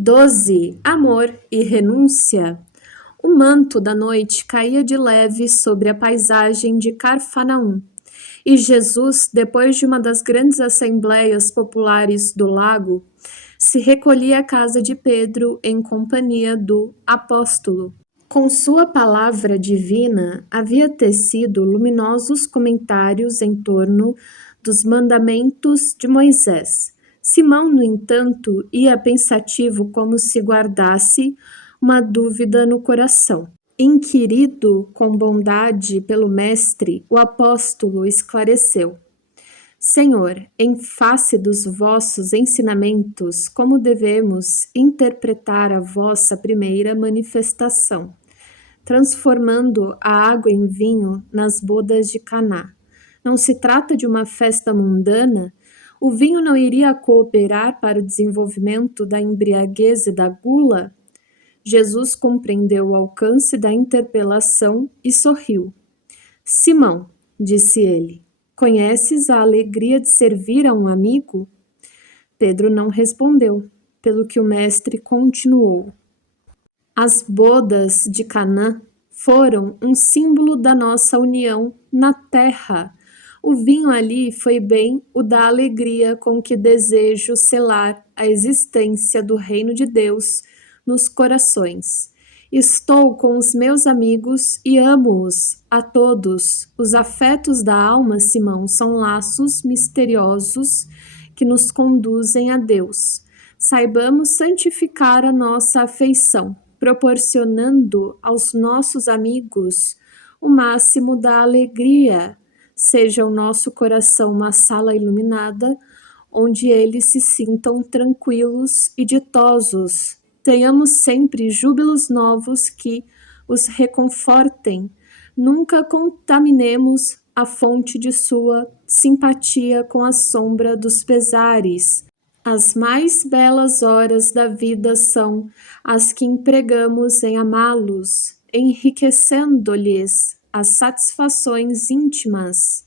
12. Amor e renúncia. O manto da noite caía de leve sobre a paisagem de Carfanaum, e Jesus, depois de uma das grandes assembleias populares do lago, se recolhia à casa de Pedro em companhia do apóstolo. Com sua palavra divina, havia tecido luminosos comentários em torno dos mandamentos de Moisés. Simão, no entanto, ia pensativo como se guardasse uma dúvida no coração. Inquirido com bondade pelo Mestre, o apóstolo esclareceu: Senhor, em face dos vossos ensinamentos, como devemos interpretar a vossa primeira manifestação, transformando a água em vinho nas bodas de Caná? Não se trata de uma festa mundana? O vinho não iria cooperar para o desenvolvimento da embriaguez e da gula? Jesus compreendeu o alcance da interpelação e sorriu. Simão, disse ele, conheces a alegria de servir a um amigo? Pedro não respondeu, pelo que o mestre continuou. As bodas de Canaã foram um símbolo da nossa união na terra. O vinho ali foi bem o da alegria com que desejo selar a existência do reino de Deus nos corações. Estou com os meus amigos e amo-os a todos. Os afetos da alma, Simão, são laços misteriosos que nos conduzem a Deus. Saibamos santificar a nossa afeição, proporcionando aos nossos amigos o máximo da alegria. Seja o nosso coração uma sala iluminada, onde eles se sintam tranquilos e ditosos. Tenhamos sempre júbilos novos que os reconfortem. Nunca contaminemos a fonte de sua simpatia com a sombra dos pesares. As mais belas horas da vida são as que empregamos em amá-los, enriquecendo-lhes as satisfações íntimas.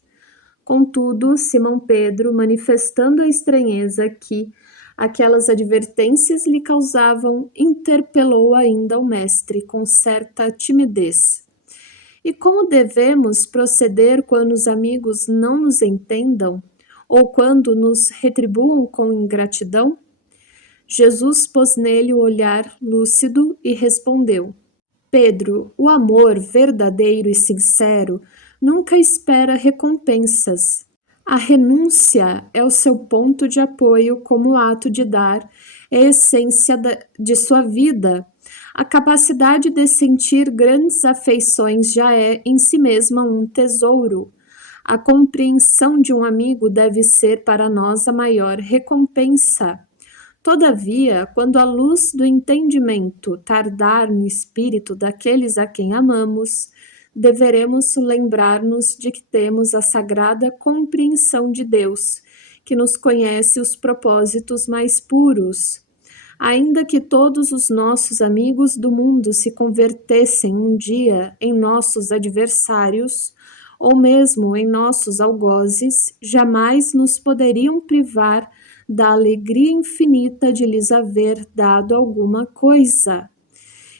Contudo, Simão Pedro, manifestando a estranheza que aquelas advertências lhe causavam, interpelou ainda o mestre com certa timidez. E como devemos proceder quando os amigos não nos entendam ou quando nos retribuam com ingratidão? Jesus pôs nele o olhar lúcido e respondeu: Pedro, o amor verdadeiro e sincero nunca espera recompensas. A renúncia é o seu ponto de apoio como ato de dar a essência de sua vida. A capacidade de sentir grandes afeições já é em si mesma um tesouro. A compreensão de um amigo deve ser para nós a maior recompensa. Todavia, quando a luz do entendimento tardar no espírito daqueles a quem amamos, deveremos lembrar-nos de que temos a sagrada compreensão de Deus, que nos conhece os propósitos mais puros. Ainda que todos os nossos amigos do mundo se convertessem um dia em nossos adversários, ou mesmo em nossos algozes, jamais nos poderiam privar da alegria infinita de lhes haver dado alguma coisa.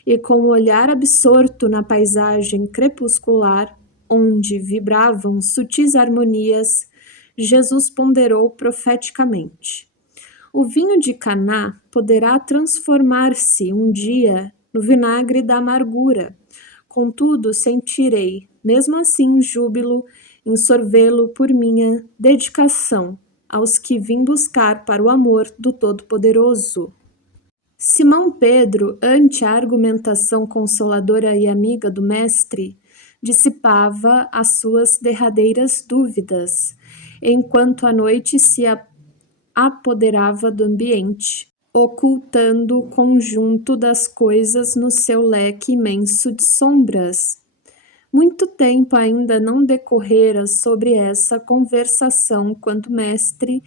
E com o olhar absorto na paisagem crepuscular, onde vibravam sutis harmonias, Jesus ponderou profeticamente: o vinho de Caná poderá transformar-se um dia no vinagre da amargura. Contudo, sentirei, mesmo assim, júbilo em sorvê-lo por minha dedicação aos que vim buscar para o amor do Todo-Poderoso. Simão Pedro, ante a argumentação consoladora e amiga do mestre, dissipava as suas derradeiras dúvidas, enquanto a noite se apoderava do ambiente, ocultando o conjunto das coisas no seu leque imenso de sombras. Muito tempo ainda não decorrera sobre essa conversação quando o mestre,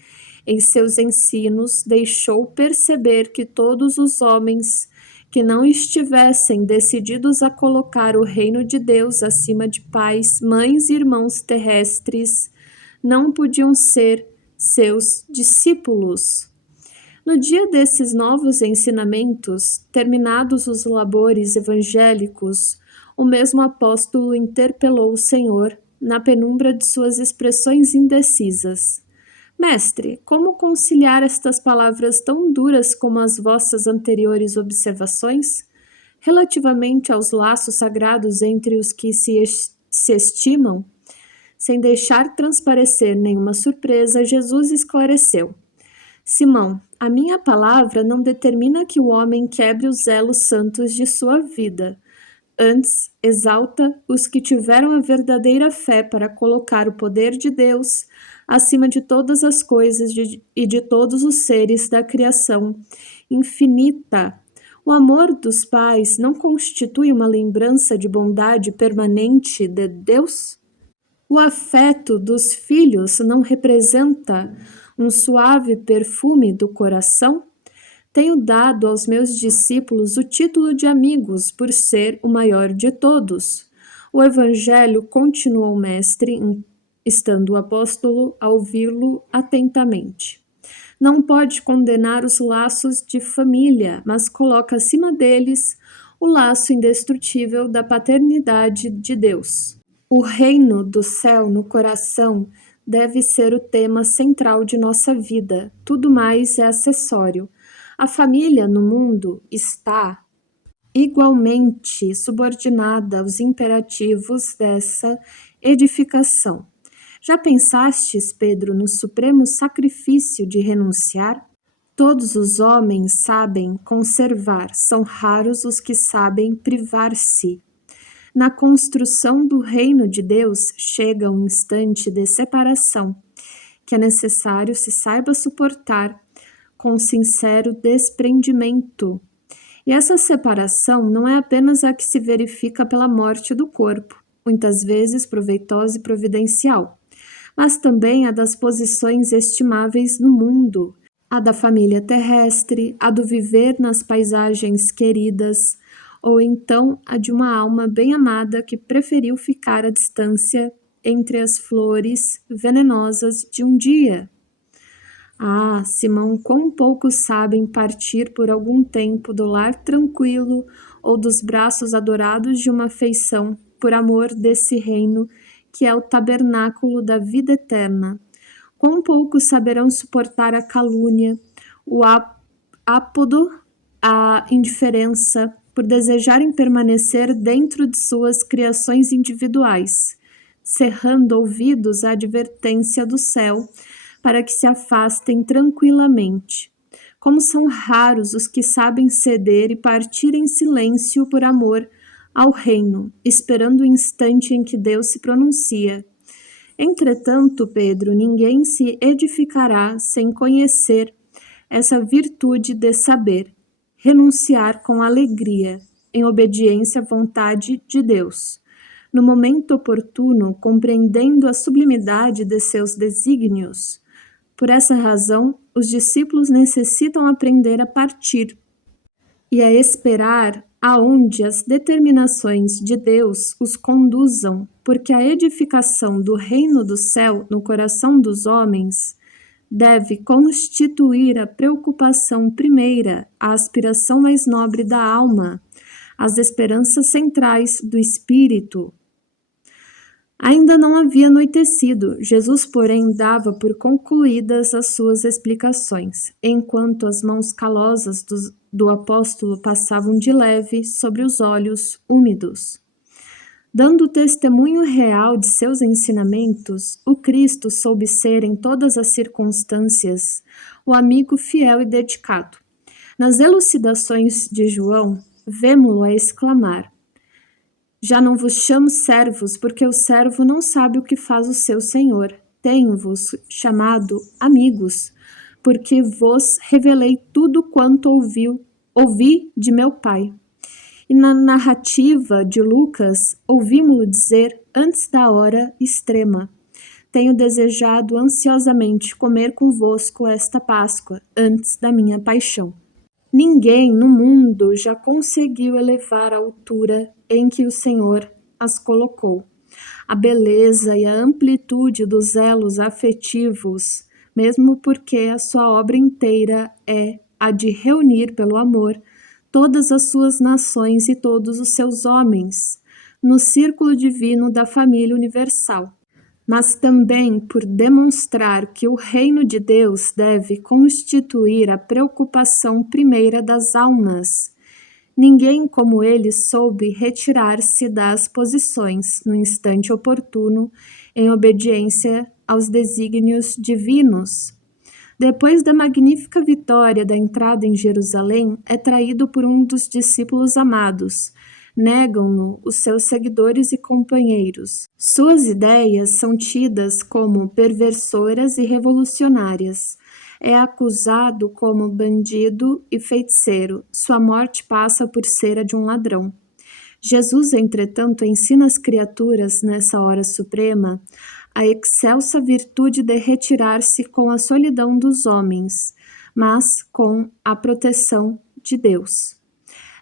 em seus ensinos, deixou perceber que todos os homens que não estivessem decididos a colocar o reino de Deus acima de pais, mães e irmãos terrestres não podiam ser seus discípulos. No dia desses novos ensinamentos, terminados os labores evangélicos, o mesmo apóstolo interpelou o Senhor na penumbra de suas expressões indecisas. Mestre, como conciliar estas palavras tão duras como as vossas anteriores observações? Relativamente aos laços sagrados entre os que se estimam, sem deixar transparecer nenhuma surpresa, Jesus esclareceu: Simão, a minha palavra não determina que o homem quebre os elos santos de sua vida. Antes, exalta os que tiveram a verdadeira fé para colocar o poder de Deus acima de todas as coisas e de todos os seres da criação infinita. O amor dos pais não constitui uma lembrança de bondade permanente de Deus? O afeto dos filhos não representa um suave perfume do coração? Tenho dado aos meus discípulos o título de amigos por ser o maior de todos. O Evangelho, continuou o mestre, estando o apóstolo a ouvi-lo atentamente. Não pode condenar os laços de família, mas coloca acima deles o laço indestrutível da paternidade de Deus. O reino do céu no coração deve ser o tema central de nossa vida, tudo mais é acessório. A família no mundo está igualmente subordinada aos imperativos dessa edificação. Já pensastes, Pedro, no supremo sacrifício de renunciar? Todos os homens sabem conservar, são raros os que sabem privar-se. Na construção do reino de Deus chega um instante de separação, que é necessário se saiba suportar com sincero desprendimento. E essa separação não é apenas a que se verifica pela morte do corpo, muitas vezes proveitosa e providencial, mas também a das posições estimáveis no mundo, a da família terrestre, a do viver nas paisagens queridas, ou então a de uma alma bem amada que preferiu ficar à distância entre as flores venenosas de um dia. Ah, Simão, quão poucos sabem partir por algum tempo do lar tranquilo ou dos braços adorados de uma afeição por amor desse reino que é o tabernáculo da vida eterna. Quão poucos saberão suportar a calúnia, o ápodo, a indiferença, por desejarem permanecer dentro de suas criações individuais, cerrando ouvidos à advertência do céu, para que se afastem tranquilamente. Como são raros os que sabem ceder e partir em silêncio por amor ao reino, esperando o instante em que Deus se pronuncia. Entretanto, Pedro, ninguém se edificará sem conhecer essa virtude de saber, renunciar com alegria, em obediência à vontade de Deus. No momento oportuno, compreendendo a sublimidade de seus desígnios. Por essa razão, os discípulos necessitam aprender a partir e a esperar aonde as determinações de Deus os conduzam, porque a edificação do reino do céu no coração dos homens deve constituir a preocupação primeira, a aspiração mais nobre da alma, as esperanças centrais do espírito. Ainda não havia anoitecido, Jesus, porém, dava por concluídas as suas explicações, enquanto as mãos calosas do apóstolo passavam de leve sobre os olhos úmidos. Dando testemunho real de seus ensinamentos, o Cristo soube ser, em todas as circunstâncias, o amigo fiel e dedicado. Nas elucidações de João, vemo-lo a exclamar: já não vos chamo servos, porque o servo não sabe o que faz o seu senhor. Tenho-vos chamado amigos, porque vos revelei tudo quanto ouvi de meu Pai. E na narrativa de Lucas, ouvimos-lo dizer, antes da hora extrema: tenho desejado ansiosamente comer convosco esta Páscoa, antes da minha paixão. Ninguém no mundo já conseguiu elevar a altura em que o Senhor as colocou. A beleza e a amplitude dos elos afetivos mesmo porque a sua obra inteira é a de reunir pelo amor todas as suas nações e todos os seus homens no círculo divino da família universal, mas também por demonstrar que o reino de Deus deve constituir a preocupação primeira das almas. Ninguém como ele soube retirar-se das posições no instante oportuno, em obediência aos desígnios divinos. Depois da magnífica vitória da entrada em Jerusalém, é traído por um dos discípulos amados. Negam-no os seus seguidores e companheiros. Suas ideias são tidas como perversoras e revolucionárias. É acusado como bandido e feiticeiro. Sua morte passa por ser a de um ladrão. Jesus, entretanto, ensina as criaturas, nessa hora suprema, a excelsa virtude de retirar-se com a solidão dos homens, mas com a proteção de Deus.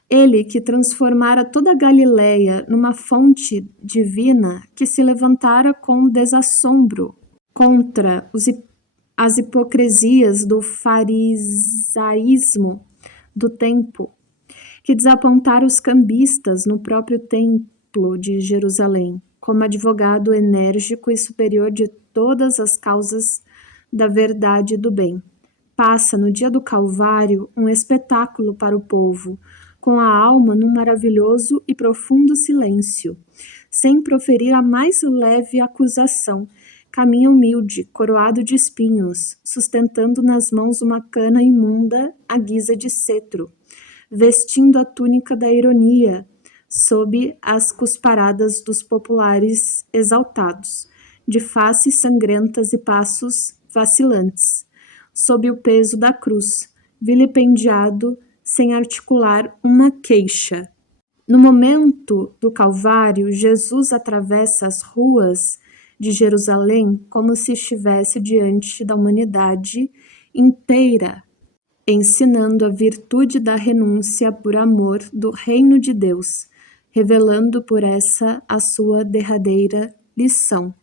Ele que transformara toda a Galileia numa fonte divina, que se levantara com desassombro contra as hipocrisias do farisaísmo do tempo, que desapontara os cambistas no próprio templo de Jerusalém, como advogado enérgico e superior de todas as causas da verdade e do bem. Passa, no dia do Calvário, um espetáculo para o povo, com a alma num maravilhoso e profundo silêncio, sem proferir a mais leve acusação. Caminha humilde, coroado de espinhos, sustentando nas mãos uma cana imunda à guisa de cetro, vestindo a túnica da ironia, sob as cusparadas dos populares exaltados, de faces sangrentas e passos vacilantes, sob o peso da cruz, vilipendiado sem articular uma queixa. No momento do Calvário, Jesus atravessa as ruas de Jerusalém como se estivesse diante da humanidade inteira, ensinando a virtude da renúncia por amor do reino de Deus, revelando por essa a sua derradeira lição.